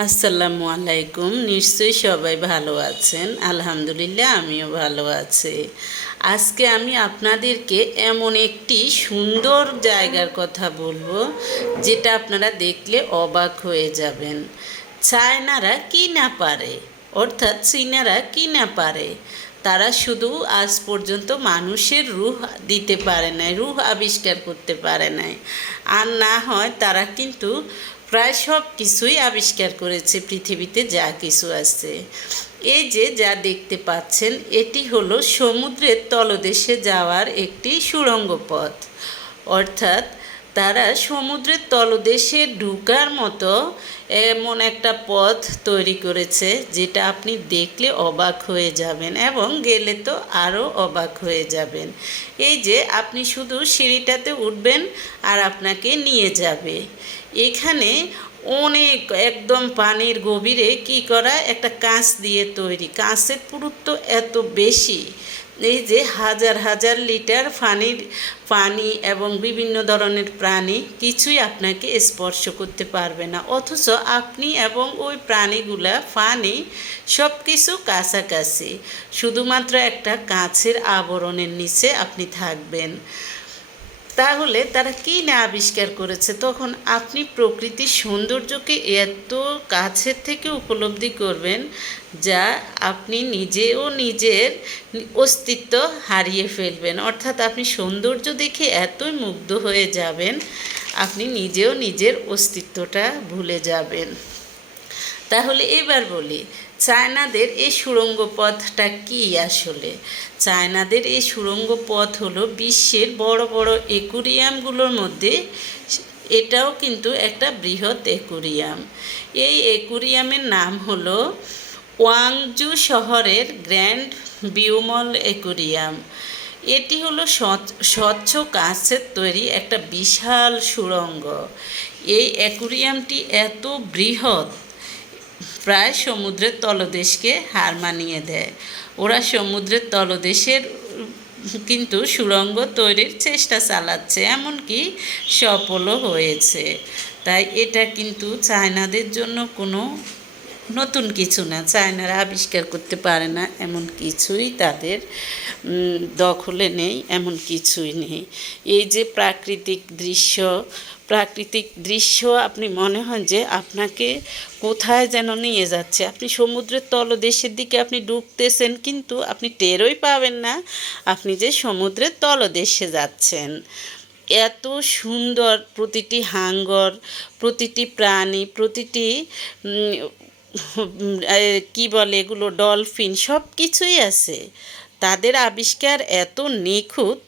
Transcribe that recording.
আসসালামু আলাইকুম। নিশ্চয়ই সবাই ভালো আছেন। আলহামদুলিল্লাহ, আমিও ভালো আছি। আজকে আমি আপনাদেরকে এমন একটি সুন্দর জায়গার কথা বলব, যেটা আপনারা দেখলে অবাক হয়ে যাবেন। চায়নারা কি না পারে? অর্থাৎ চীনারা কি না পারে? তারা শুধু আজ পর্যন্ত মানুষের রুহ দিতে পারে নাই, রূহ আবিষ্কার করতে পারে নাই। আর না হয় তারা কিন্তু প্রায় সব কিছুই আবিষ্কার করেছে পৃথিবীতে যা কিছু আছে। এই যে যা দেখতে পাচ্ছেন, এটি হলো সমুদ্রের তলদেশে যাওয়ার একটি সুড়ঙ্গ পথ। অর্থাৎ তারা সমুদ্রের তলদেশে ঢুকার মতো এমন একটা পথ তৈরি করেছে, যেটা আপনি দেখলে অবাক হয়ে যাবেন এবং গেলে তো আরও অবাক হয়ে যাবেন। এই যে আপনি শুধু সিঁড়িটাতে উঠবেন আর আপনাকে নিয়ে যাবে। এখানে অনেক একদম পানির গভীরে কি করা? একটা কাঁচ দিয়ে তৈরি। কাঁচের পুরুত্ব এত বেশি, এই যে হাজার হাজার লিটার পানির পানি এবং বিভিন্ন ধরনের প্রাণী কিছুই আপনাকে স্পর্শ করতে পারবে না। অথচ আপনি এবং ওই প্রাণীগুলা, পানি সব কিছু কাছাকাছি। শুধুমাত্র একটা কাছের আবরণের নিচে আপনি থাকবেন। তাহলে তারা কী না আবিষ্কার করেছে? তখন আপনি প্রকৃতির সৌন্দর্যকে এত কাছের থেকে উপলব্ধি করবেন যা আপনি নিজেও নিজের অস্তিত্ব হারিয়ে ফেলবেন। অর্থাৎ আপনি সৌন্দর্য দেখে এতই মুগ্ধ হয়ে যাবেন, আপনি নিজেও নিজের অস্তিত্বটা ভুলে যাবেন। তাহলে এবার বলি, চায়নাদের এই সুড়ঙ্গ পথটা কি আসলে? চায়নাদের এই সুড়ঙ্গ পথ হলো বিশ্বের বড় বড় একুরিয়ামগুলোর মধ্যে, এটাও কিন্তু একটা বৃহৎ একুরিয়াম। এই একুরিয়ামের নাম হলো ওয়াংজু শহরের গ্র্যান্ড বিউমল একুরিয়াম। এটি হলো স্বচ্ছ কাঁচের তৈরি একটা বিশাল সুড়ঙ্গ। এই অ্যাকুরিয়ামটি এত বৃহৎ প্রায় সমুদ্রের তলদেশকে হার মানিয়ে দেয়। ওরা সমুদ্রের তলদেশের কিন্তু সুড়ঙ্গ তৈরির চেষ্টা চালাচ্ছে, এমনকি সফলও হয়েছে। তাই এটা কিন্তু চায়নাদের জন্য কোনো নতুন কিছু না, চায়নারা আবিষ্কার করতে পারে না এমন কিছুই তাদের দখলে নেই, এমন কিছুই নেই। এই যে প্রাকৃতিক দৃশ্য প্রাকৃতিক দৃশ্য আপনি মনে হয় যে আপনাকে কোথায় যেন নিয়ে যাচ্ছে? আপনি সমুদ্রের তলদেশের দিকে আপনি ডুবতেছেন, কিন্তু আপনি টেরই পাবেন না, আপনি যে সমুদ্রের তলদেশে যাচ্ছেন। এত সুন্দর প্রতিটি হাঙ্গর, প্রতিটি প্রাণী, প্রতিটি কি বলে এগুলো ডলফিন সব কিছুই আছে। তাদের আবিষ্কার এত নিখুঁত